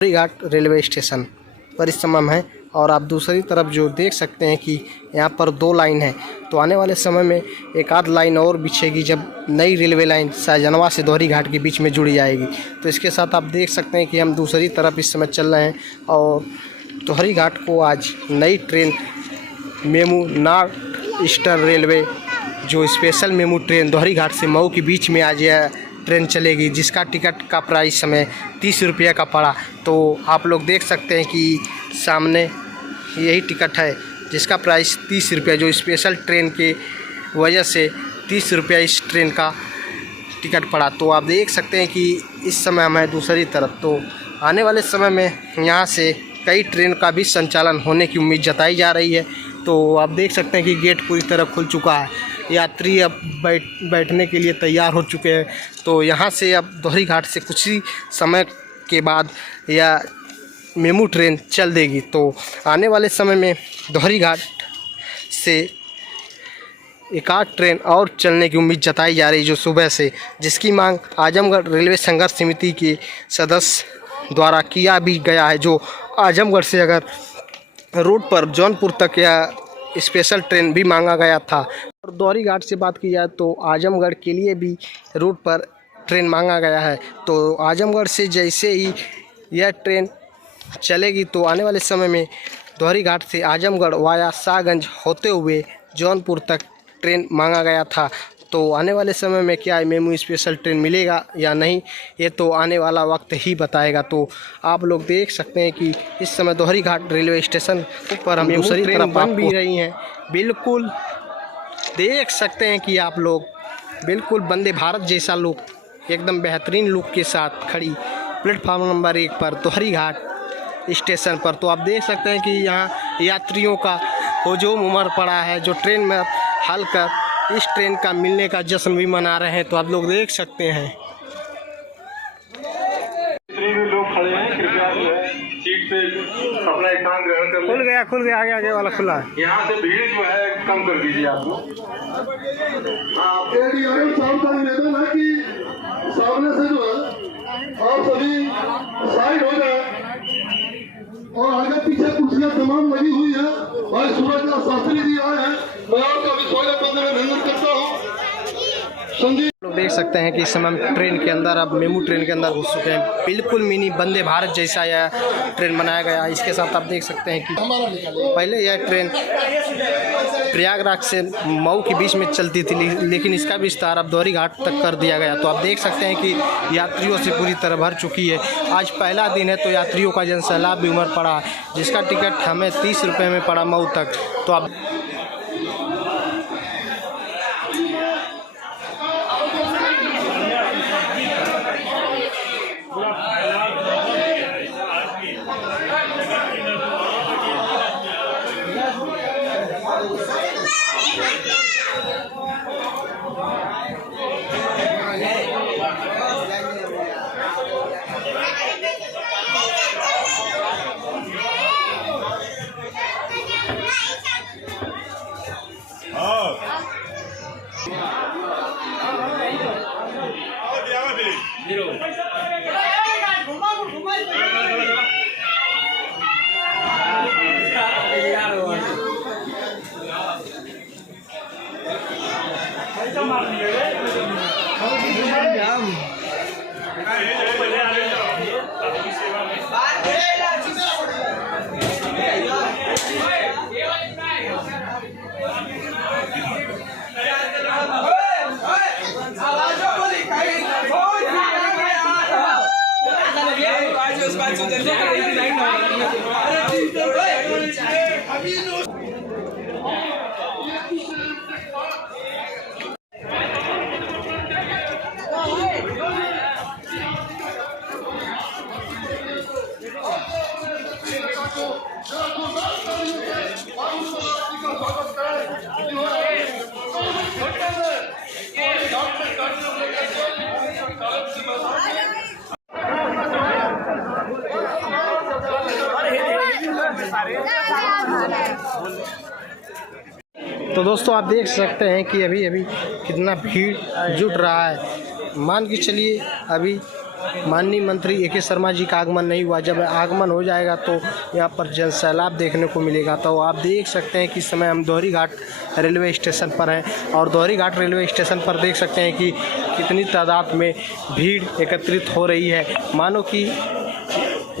घाट railway station पर इस समय हम हैं और आप दूसरी तरफ जो देख सकते हैं कि यहाँ पर 2 लाइन है। तो आने वाले समय में एक आध लाइन और बिछेगी जब नई रेलवे लाइन सहजनवा से दोहरी घाट के बीच में जुड़ी जाएगी। तो इसके साथ आप देख सकते हैं कि हम दूसरी तरफ इस समय चल रहे हैं और दोहरी घाट को आज नई train MEMU north eastern railway जो स्पेशल मेमू ट्रेन दोहरी घाट से मऊ के बीच में आज यह ट्रेन चलेगी, जिसका टिकट का प्राइस हमें 30 रुपये का पड़ा। तो आप लोग देख सकते हैं कि सामने यही टिकट है जिसका प्राइस 30 रुपये, जो स्पेशल ट्रेन के वजह से 30 रुपये इस ट्रेन का टिकट पड़ा। तो आप देख सकते हैं कि इस समय हमें दूसरी तरफ, तो आने वाले समय में यहाँ से कई ट्रेन का भी संचालन होने की उम्मीद जताई जा रही है। तो आप देख सकते हैं कि गेट पूरी तरह खुल चुका है, यात्री अब बैठने के लिए तैयार हो चुके हैं। तो यहाँ से अब दोहरी घाट से कुछ ही समय के बाद यह मेमू ट्रेन चल देगी। तो आने वाले समय में दोहरी घाट से एक आध ट्रेन और चलने की उम्मीद जताई जा रही है जो सुबह से, जिसकी मांग आजमगढ़ रेलवे संघर्ष समिति के सदस्य द्वारा किया भी गया है। जो आजमगढ़ से अगर रूट पर जौनपुर तक या स्पेशल ट्रेन भी मांगा गया था। और दोहरी घाट से बात की जाए तो आजमगढ़ के लिए भी रूट पर ट्रेन मांगा गया है। तो आजमगढ़ से जैसे ही यह ट्रेन चलेगी तो आने वाले समय में दोहरी घाट से आजमगढ़ वाया शाहगंज होते हुए जौनपुर तक ट्रेन मांगा गया था। तो आने वाले समय में क्या मेमू स्पेशल ट्रेन मिलेगा या नहीं, ये तो आने वाला वक्त ही बताएगा। तो आप लोग देख सकते हैं कि इस समय दोहरी घाट रेलवे स्टेशन पर हम दूसरी ट्रेन बन भी रही हैं। बिल्कुल देख सकते हैं कि आप लोग बिल्कुल वंदे भारत जैसा लुक, एकदम बेहतरीन लुक के साथ खड़ी प्लेटफार्म नंबर 1 पर दोहरी घाट स्टेशन पर। तो आप देख सकते हैं कि यहाँ यात्रियों का हुजूम उमड़ पड़ा है, जो ट्रेन में हल कर इस ट्रेन का मिलने का जश्न भी मना रहे हैं। तो आप लोग देख सकते हैं लोग खड़े हैं, कृपया जो है सीट पे अपना स्थान ग्रहण कर लें। खुल गया आगे वाला खुला है। यहाँ से भीड़ जो है कम कर दीजिए आप लोग। सावधान निवेदन है कि सामने से जो है आप सभी साइड हो जाए और आगे पीछे कुर्सियां तमाम लगी हुई है। भाई सूरज का शास्त्री जी आए हैं, मैं आपका भी स्वागत करने में अभिनंदन करता हूँ। संदीप लोग देख सकते हैं कि इस समय हम ट्रेन के अंदर, अब मेमू ट्रेन के अंदर घुस चुके हैं। बिल्कुल मिनी वंदे भारत जैसा यह ट्रेन बनाया गया है। इसके साथ आप देख सकते हैं कि पहले यह ट्रेन प्रयागराज से मऊ के बीच में चलती थी, लेकिन इसका विस्तार अब दोहरी घाट तक कर दिया गया। तो आप देख सकते हैं कि यात्रियों से पूरी तरह भर चुकी है। आज पहला दिन है तो यात्रियों का जनसैलाब भी उमड़ पड़ा है, जिसका टिकट हमें 30 रुपये में पड़ा मऊ तक। तो आप तो दोस्तों आप देख सकते हैं कि अभी कितना भीड़ जुट रहा है। मान के चलिए अभी माननीय मंत्री ए.के. शर्मा जी का आगमन नहीं हुआ। जब आगमन हो जाएगा तो यहाँ पर जन सैलाब देखने को मिलेगा। तो आप देख सकते हैं कि इस समय हम दोहरी घाट रेलवे स्टेशन पर हैं और दोहरी घाट रेलवे स्टेशन पर देख सकते हैं कि कितनी तादाद में भीड़ एकत्रित हो रही है, मानो कि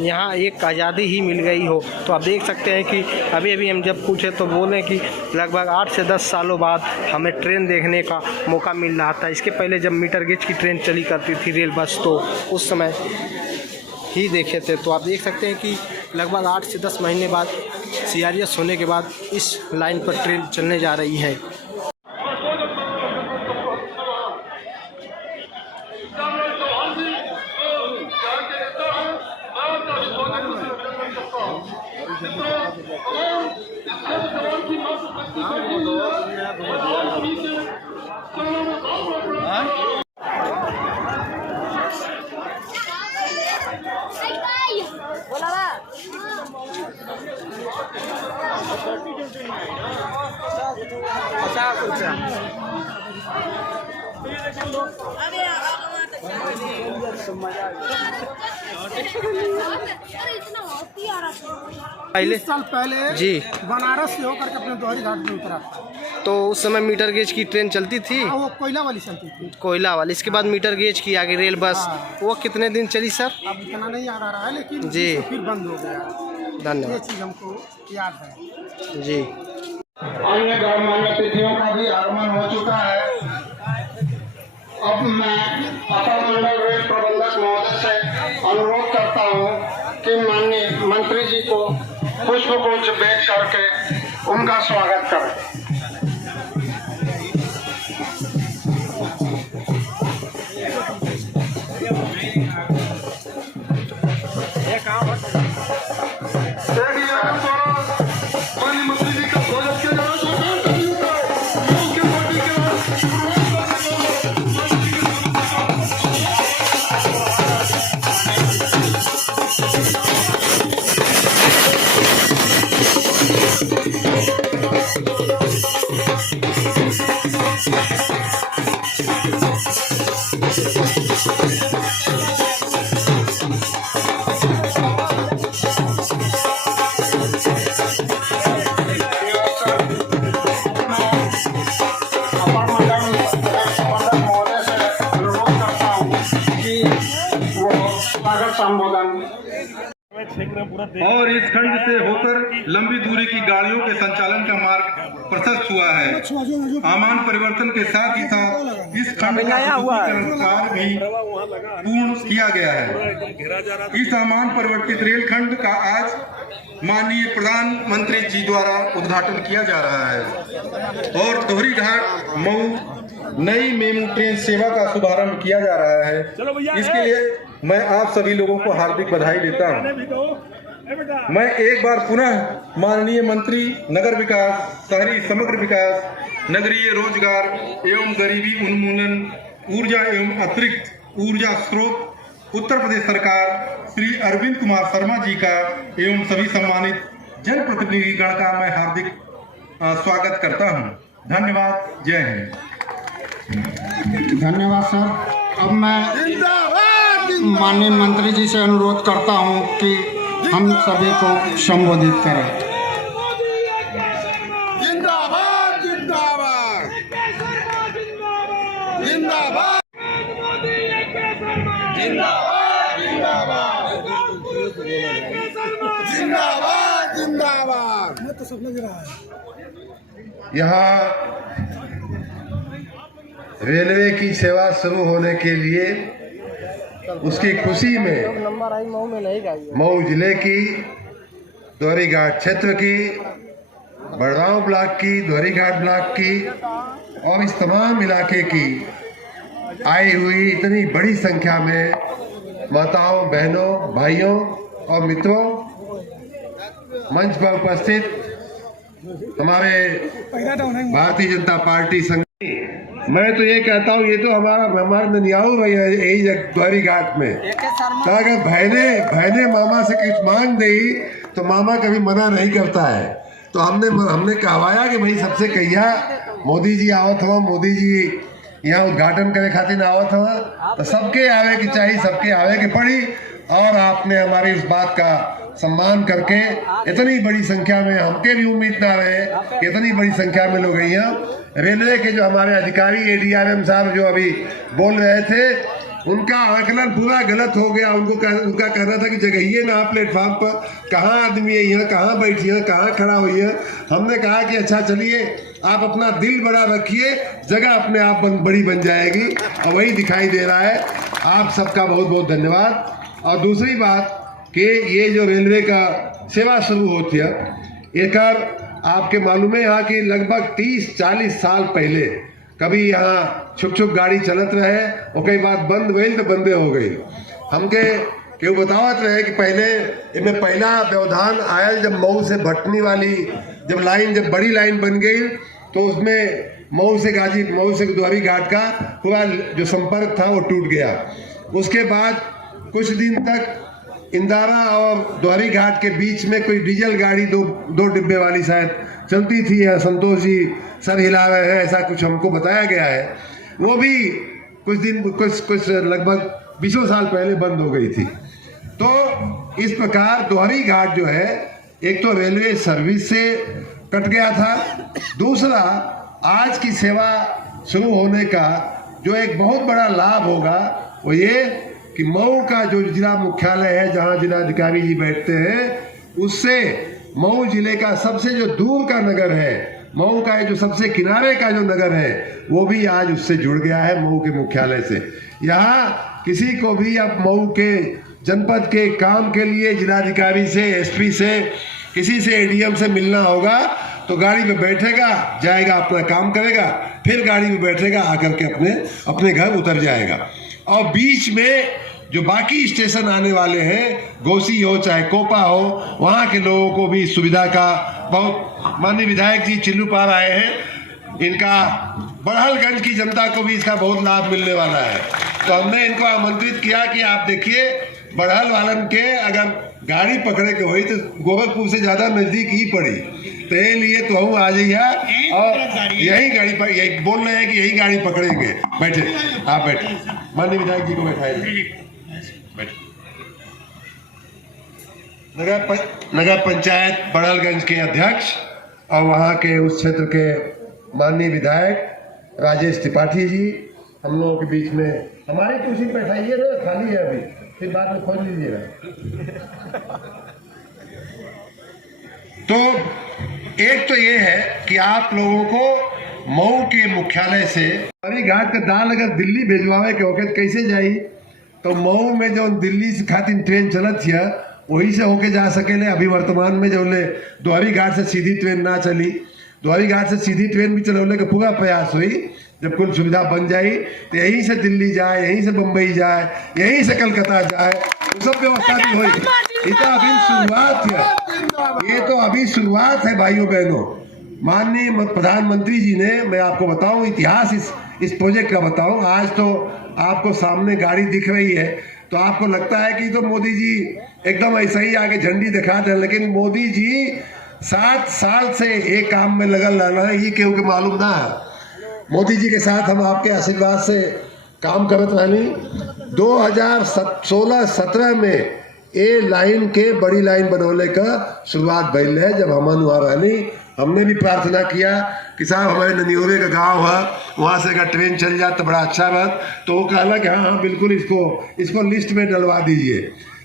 यहाँ एक आज़ादी ही मिल गई हो। तो आप देख सकते हैं कि अभी अभी हम जब पूछे तो बोले कि लगभग 8 से 10 सालों बाद हमें ट्रेन देखने का मौका मिल रहा था। इसके पहले जब मीटर गेज की ट्रेन चली करती थी रेल बस, तो उस समय ही देखे थे। तो आप देख सकते हैं कि लगभग 8 से 10 महीने बाद CRS होने के बाद इस लाइन पर ट्रेन चलने जा रही है। पहले साल पहले जी बनारस से होकर के अपने दोहरी घाट में उतरा था। तो उस समय मीटर गेज की ट्रेन चलती थी, वो कोयला वाली चलती थी, कोयला वाली। इसके बाद मीटर गेज की आगे रेल बस, वो कितने दिन चली सर? अब इतना नहीं याद आ रहा है, लेकिन जी फिर बंद हो गया। धन्यवाद। ये चीज़ हमको याद है। जी अन्य गणमान्य अतिथियों का भी आगमन हो चुका है। अब मैं अपर मंडल रेल प्रबंधक महोदय से अनुरोध करता हूं कि माननीय मंत्री जी को पुष्पगुच्छ भेंट करके उनका स्वागत करें। माननीय मंत्री जी का स्वागत किया जा रहा है। और इस खंड से होकर लंबी दूरी की गाड़ियों के संचालन का मार्ग प्रशस्त हुआ है। सामान परिवर्तन के साथ ही साथ इस खंड का सुदृढ़ीकरण कार्य भी पूर्ण किया गया है। इस सामान परिवर्तित रेलखंड का आज माननीय प्रधानमंत्री जी द्वारा उद्घाटन किया जा रहा है और दोहरी घाट मऊ नई मेमू ट्रेन सेवा का शुभारंभ किया जा रहा है। इसके लिए मैं आप सभी लोगों को हार्दिक बधाई देता हूं। मैं एक बार पुनः माननीय मंत्री नगर विकास, शहरी समग्र विकास, नगरीय रोजगार एवं गरीबी उन्मूलन, ऊर्जा एवं अतिरिक्त ऊर्जा स्रोत उत्तर प्रदेश सरकार श्री अरविंद कुमार शर्मा जी का एवं सभी सम्मानित जनप्रतिनिधिगण का मैं हार्दिक स्वागत करता हूं। धन्यवाद। जय हिंद। धन्यवाद सर। अब मैं माननीय मंत्री जी से अनुरोध करता हूं कि हम सभी को संबोधित करें। जिंदाबाद जिंदाबाद जिंदाबाद जिंदाबाद जिंदाबाद जिंदाबाद। मैं तो सब लग रहा है। यहाँ रेलवे की सेवा शुरू होने के लिए उसकी खुशी में नंबर आई मऊ में नहीं गई। मऊ जिले की दोहरी घाट क्षेत्र की, बड़गांव ब्लॉक की, दोहरी घाट ब्लॉक की और इस तमाम इलाके की आई हुई इतनी बड़ी संख्या में माताओं, बहनों, भाइयों और मित्रों, मंच पर उपस्थित हमारे भारतीय जनता पार्टी संघ, मैं तो ये कहता हूँ, ये तो हमारा ननियाऊ भाई है यही दोहरी घाट में। अगर बहने मामा से कुछ मांग दे तो मामा कभी मना नहीं करता है। तो हमने कहवाया कि भाई सबसे कहिया मोदी जी आवत हो, मोदी जी यहाँ उद्घाटन करे खातिर आवत हुआ, तो सबके आवे की चाहिए, सबके आवे की पड़ी। और आपने हमारी उस बात का सम्मान करके इतनी बड़ी संख्या में, हमके भी उम्मीद ना रहे कि इतनी बड़ी संख्या में लोग यहाँ। रेलवे के जो हमारे अधिकारी ADRM साहब जो अभी बोल रहे थे, उनका आकलन पूरा गलत हो गया। उनका कहना था कि जगह ना प्लेटफॉर्म पर, कहाँ आदमी है यहाँ, कहाँ बैठी है, कहाँ खड़ा हुई है। हमने कहा कि अच्छा चलिए, आप अपना दिल बड़ा रखिए, जगह अपने आप बड़ी बन जाएगी, और वही दिखाई दे रहा है। आप सबका बहुत बहुत धन्यवाद। और दूसरी बात कि ये जो रेलवे का सेवा शुरू होती है, एक आपके मालूम है यहाँ की लगभग 30-40 साल पहले कभी यहाँ छुप गाड़ी चलत रहे, और कई बात बंद गई तो बंदे हो गई। हमके क्यों बतावत रहे कि पहले इनमें पहला व्यवधान आयल जब मऊ से भटनी वाली जब बड़ी लाइन बन गई, तो उसमें मऊ से द्वारी घाट का पूरा जो संपर्क था वो टूट गया। उसके बाद कुछ दिन तक इंदारा और द्वारी घाट के बीच में कोई डीजल गाड़ी दो डिब्बे वाली शायद चलती थी। संतोष जी सर हिला रहे हैं, ऐसा कुछ हमको बताया गया है। वो भी कुछ लगभग 20 साल पहले बंद हो गई थी। तो इस प्रकार द्वारी घाट जो है, एक तो रेलवे सर्विस से कट गया था, दूसरा आज की सेवा शुरू होने का जो एक बहुत बड़ा लाभ होगा वो ये कि मऊ का जो जिला मुख्यालय है, जहां जिलाधिकारी जी बैठते हैं, उससे मऊ जिले का सबसे जो दूर का नगर है, मऊ का जो सबसे किनारे का जो नगर है, वो भी आज उससे जुड़ गया है मऊ के मुख्यालय से। यहाँ किसी को भी अब मऊ के जनपद के काम के लिए जिलाधिकारी से, SP से, किसी से ADM से मिलना होगा तो गाड़ी में बैठेगा, जाएगा, अपना काम करेगा, फिर गाड़ी में बैठेगा, आकर के अपने घर उतर जाएगा। और बीच में जो बाकी स्टेशन आने वाले हैं, घोसी हो चाहे कोपा हो, वहाँ के लोगों को भी सुविधा का बहुत, माननीय विधायक जी चिल्लूपार आए हैं, इनका बड़हलगंज की जनता को भी इसका बहुत लाभ मिलने वाला है। तो हमने इनको आमंत्रित किया कि आप देखिए, बड़हल वालन के अगर गाड़ी पकड़े के हुई तो गोरखपुर से ज़्यादा नज़दीक ही पड़ी, तो ये लिए तो हम आ जाइए और यही गाड़ी पर, यही बोल रहे हैं कि यही गाड़ी पकड़ेंगे। बैठे, आप बैठे, माननीय विधायक जी को बैठाइए। नगर पंचायत बड़हलगंज के अध्यक्ष और वहाँ के उस क्षेत्र के माननीय विधायक राजेश त्रिपाठी जी हम लोगों के बीच में, हमारी कुर्सी बैठाइए ना, खाली है अभी, फिर बाद में खोल लीजिएगा। तो एक तो ये है कि आप लोगों को मऊ के मुख्यालय से द्वारी घाट का दाल अगर दिल्ली भेजवावे के वक्त कैसे जाई, तो मऊ में जो दिल्ली से खातिर ट्रेन चलत है वही से होके जा सकेले। अभी वर्तमान में जो द्वारी घाट से सीधी ट्रेन ना चली, द्वारी घाट से सीधी ट्रेन भी चलौले का पूरा प्रयास हुई, जब कुल सुविधा बन जाई तो यहीं से दिल्ली जाए, यहीं से बम्बई जाए, यहीं से कलकत्ता जाए, तो सब व्यवस्था भी हुई। ये तो अभी शुरुआत है, ये तो अभी शुरुआत है भाइयों बहनों। माननीय प्रधानमंत्री जी ने, मैं आपको बताऊं इतिहास इस प्रोजेक्ट का बताऊं, आज तो आपको सामने गाड़ी दिख रही है तो आपको लगता है कि तो मोदी जी एकदम ऐसा ही आगे झंडी दिखाते हैं, लेकिन मोदी जी 7 साल से एक काम में लगल रहना है, ये केहू के मालूम ना है। मोदी जी के साथ हम आपके आशीर्वाद से काम करत रहनी। 2016-17 में ये लाइन के बड़ी लाइन बनौले का शुरुआत भइल है। जब हम वहाँ रहनी, हमने भी प्रार्थना किया कि साहब हमारे ननियोरे का गांव है, वहाँ से अगर ट्रेन चल जाए तो बड़ा अच्छा बात। तो वो कहला कि हाँ बिल्कुल, इसको लिस्ट में डलवा दीजिए।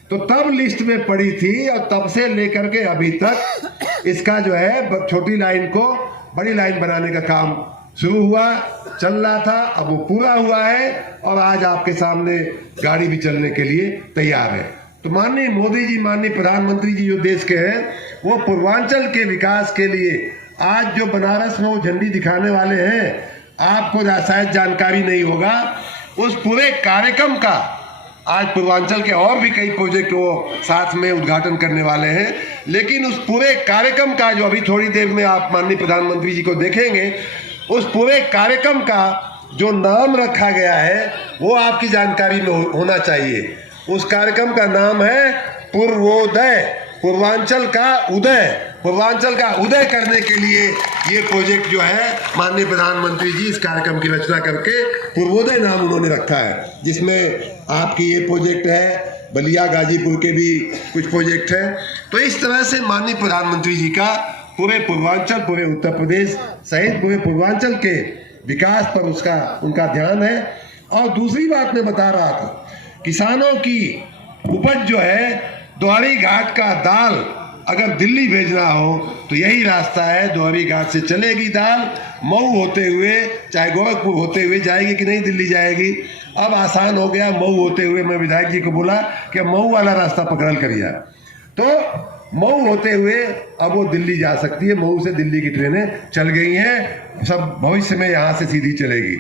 तो तब लिस्ट में पड़ी थी और तब से लेकर के अभी तक इसका जो है छोटी लाइन को बड़ी लाइन बनाने का काम शुरू हुआ, चल रहा था, अब वो पूरा हुआ है और आज आपके सामने गाड़ी भी चलने के लिए तैयार है। तो माननीय मोदी जी, माननीय प्रधानमंत्री जी जो देश के हैं, वो पूर्वांचल के विकास के लिए आज जो बनारस में वो झंडी दिखाने वाले हैं, आपको शायद जानकारी नहीं होगा, उस पूरे कार्यक्रम का आज पूर्वांचल के और भी कई प्रोजेक्ट वो साथ में उद्घाटन करने वाले हैं। लेकिन उस पूरे कार्यक्रम का जो अभी थोड़ी देर में आप माननीय प्रधानमंत्री जी को देखेंगे, उस पूरे कार्यक्रम का जो नाम रखा गया है वो आपकी जानकारी में होना चाहिए। उस कार्यक्रम का नाम है पूर्वोदय। पूर्वांचल का उदय करने के लिए ये प्रोजेक्ट जो है माननीय प्रधानमंत्री जी इस कार्यक्रम की रचना करके पूर्वोदय नाम उन्होंने रखा है, जिसमें आपकी ये प्रोजेक्ट है, बलिया गाजीपुर के भी कुछ प्रोजेक्ट हैं। तो इस तरह से माननीय प्रधानमंत्री जी का पूरे पूर्वांचल, पूरे उत्तर प्रदेश सहित पूरे पूर्वांचल के विकास पर उनका ध्यान है। और दूसरी बात मैं बता रहा था, किसानों की उपज जो है, द्वारी घाट का दाल अगर दिल्ली भेजना हो तो यही रास्ता है, द्वारी घाट से चलेगी दाल, मऊ होते हुए चाहे गोरखपुर होते हुए जाएगी कि नहीं दिल्ली जाएगी। अब आसान हो गया, मऊ होते हुए मैं विधायक जी को बोला कि मऊ वाला रास्ता पकड़ल करिए, तो मऊ होते हुए अब वो दिल्ली जा सकती है। मऊ से दिल्ली की ट्रेनें चल गई हैं, सब भविष्य में यहाँ से सीधी चलेगी।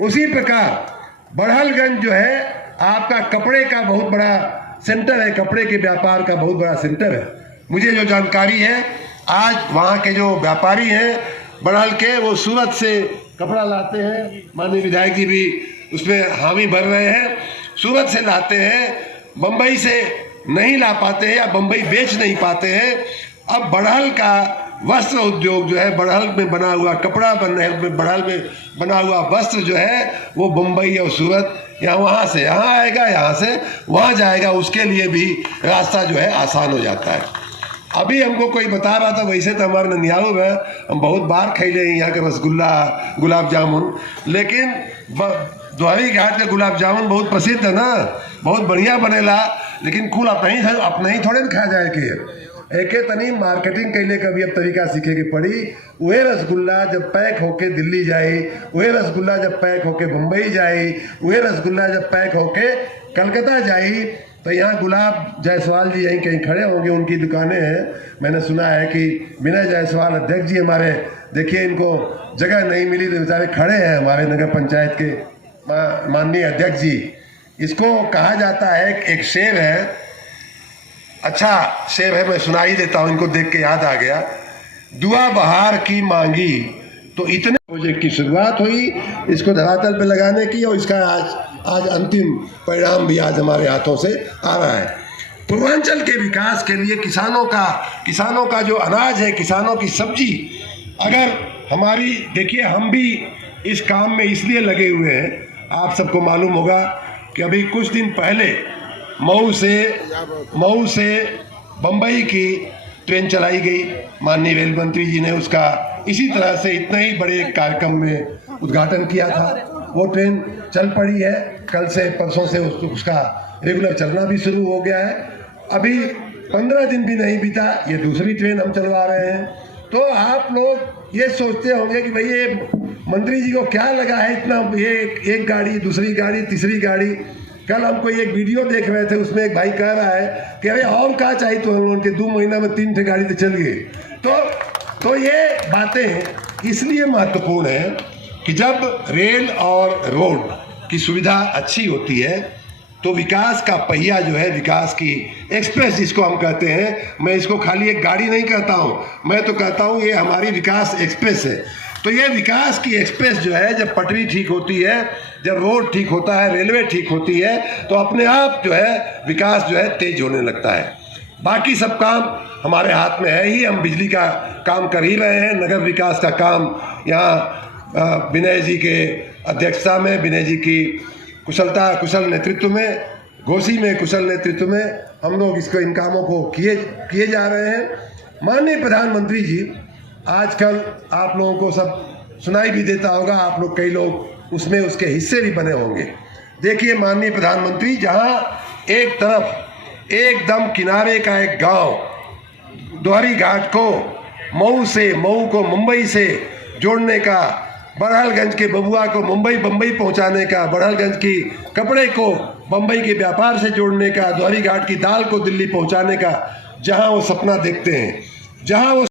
उसी प्रकार बड़हलगंज जो है आपका कपड़े का बहुत बड़ा सेंटर है, कपड़े के व्यापार का बहुत बड़ा सेंटर है। मुझे जो जानकारी है, आज वहाँ के जो व्यापारी हैं बड़हल के, वो सूरत से कपड़ा लाते हैं, माननीय विधायक जी भी उसमें हामी भर रहे हैं, सूरत से लाते हैं, बम्बई से नहीं ला पाते हैं या बम्बई बेच नहीं पाते हैं। अब बड़हल का वस्त्र उद्योग जो है, बड़हल में बना हुआ कपड़ा बड़हल में बना हुआ वस्त्र जो है वो बम्बई और सूरत या वहाँ से यहाँ आएगा, यहाँ से वहाँ जाएगा, उसके लिए भी रास्ता जो है आसान हो जाता है। अभी हमको कोई बता रहा था, वैसे तो हमारे ननियाल में हम बहुत बार खैले हैं यहाँ के रसगुल्ला, गुलाब जामुन, लेकिन द्वारी घाट के गुलाब जामुन बहुत प्रसिद्ध है ना, बहुत बढ़िया बनेला, लेकिन कुल अपना ही थोड़े न खा जाए कि एके तनी मार्केटिंग कैले का भी अब तरीका सीखे की पड़ी। वह रसगुल्ला जब पैक होके दिल्ली जाए, वह रसगुल्ला जब पैक होके मुंबई जाए, वह रसगुल्ला जब पैक होके कलकत्ता जाए, तो यहाँ गुलाब जायसवाल जी यहीं कहीं खड़े होंगे, उनकी दुकानें हैं। मैंने सुना है कि विनय जायसवाल अध्यक्ष जी हमारे, देखिए इनको जगह नहीं मिली तो बेचारे खड़े हैं हमारे नगर पंचायत के माननीय अध्यक्ष जी। इसको कहा जाता है, एक शेर है, अच्छा शेर है, मैं सुना ही देता हूँ, इनको देख के याद आ गया। दुआ बहार की मांगी तो इतने प्रोजेक्ट की शुरुआत हुई, इसको धरातल पे लगाने की, और इसका आज अंतिम परिणाम भी आज हमारे हाथों से आ रहा है। पूर्वांचल के विकास के लिए किसानों का जो अनाज है, किसानों की सब्जी, अगर हमारी, देखिए हम भी इस काम में इसलिए लगे हुए हैं, आप सबको मालूम होगा कि अभी कुछ दिन पहले मऊ से बम्बई की ट्रेन चलाई गई, माननीय रेल मंत्री जी ने उसका इसी तरह से इतने ही बड़े कार्यक्रम में उद्घाटन किया था। वो ट्रेन चल पड़ी है, कल से परसों से उसका रेगुलर चलना भी शुरू हो गया है। अभी 15 दिन भी नहीं बीता, ये दूसरी ट्रेन हम चलवा रहे हैं। तो आप लोग ये सोचते होंगे कि भाई ये मंत्री जी को क्या लगा है इतना, ये एक गाड़ी, दूसरी गाड़ी, तीसरी गाड़ी। कल हमको एक वीडियो देख रहे थे, उसमें एक भाई कह रहा है कि अरे और क्या चाहिए, तो हम लोगों के 2 महीना में 3 गाड़ी तो चल गई। तो ये बातें इसलिए महत्वपूर्ण है कि जब रेल और रोड की सुविधा अच्छी होती है तो विकास का पहिया जो है, विकास की एक्सप्रेस जिसको हम कहते हैं, मैं इसको खाली एक गाड़ी नहीं कहता हूँ, मैं तो कहता हूँ ये हमारी विकास एक्सप्रेस है। तो ये विकास की एक्सप्रेस जो है, जब पटरी ठीक होती है, जब रोड ठीक होता है, रेलवे ठीक होती है, तो अपने आप जो है विकास जो है तेज होने लगता है। बाकी सब काम हमारे हाथ में है ही, हम बिजली का काम कर ही रहे हैं, नगर विकास का काम यहाँ विनय जी के अध्यक्षता में, विनय जी की कुशल नेतृत्व में, घोसी में कुशल नेतृत्व में हम लोग इन कामों को किए जा रहे हैं। माननीय प्रधानमंत्री जी आजकल आप लोगों को सब सुनाई भी देता होगा, आप लोग कई लोग उसमें उसके हिस्से भी बने होंगे। देखिए माननीय प्रधानमंत्री, जहाँ एक तरफ एकदम किनारे का एक गांव द्वारी घाट को मऊ को मुंबई से जोड़ने का, बड़हलगंज के बबुआ को बम्बई पहुंचाने का, बड़हलगंज की कपड़े को बम्बई के व्यापार से जोड़ने का, द्वारी घाट की दाल को दिल्ली पहुंचाने का, जहां वो सपना देखते हैं, जहां वो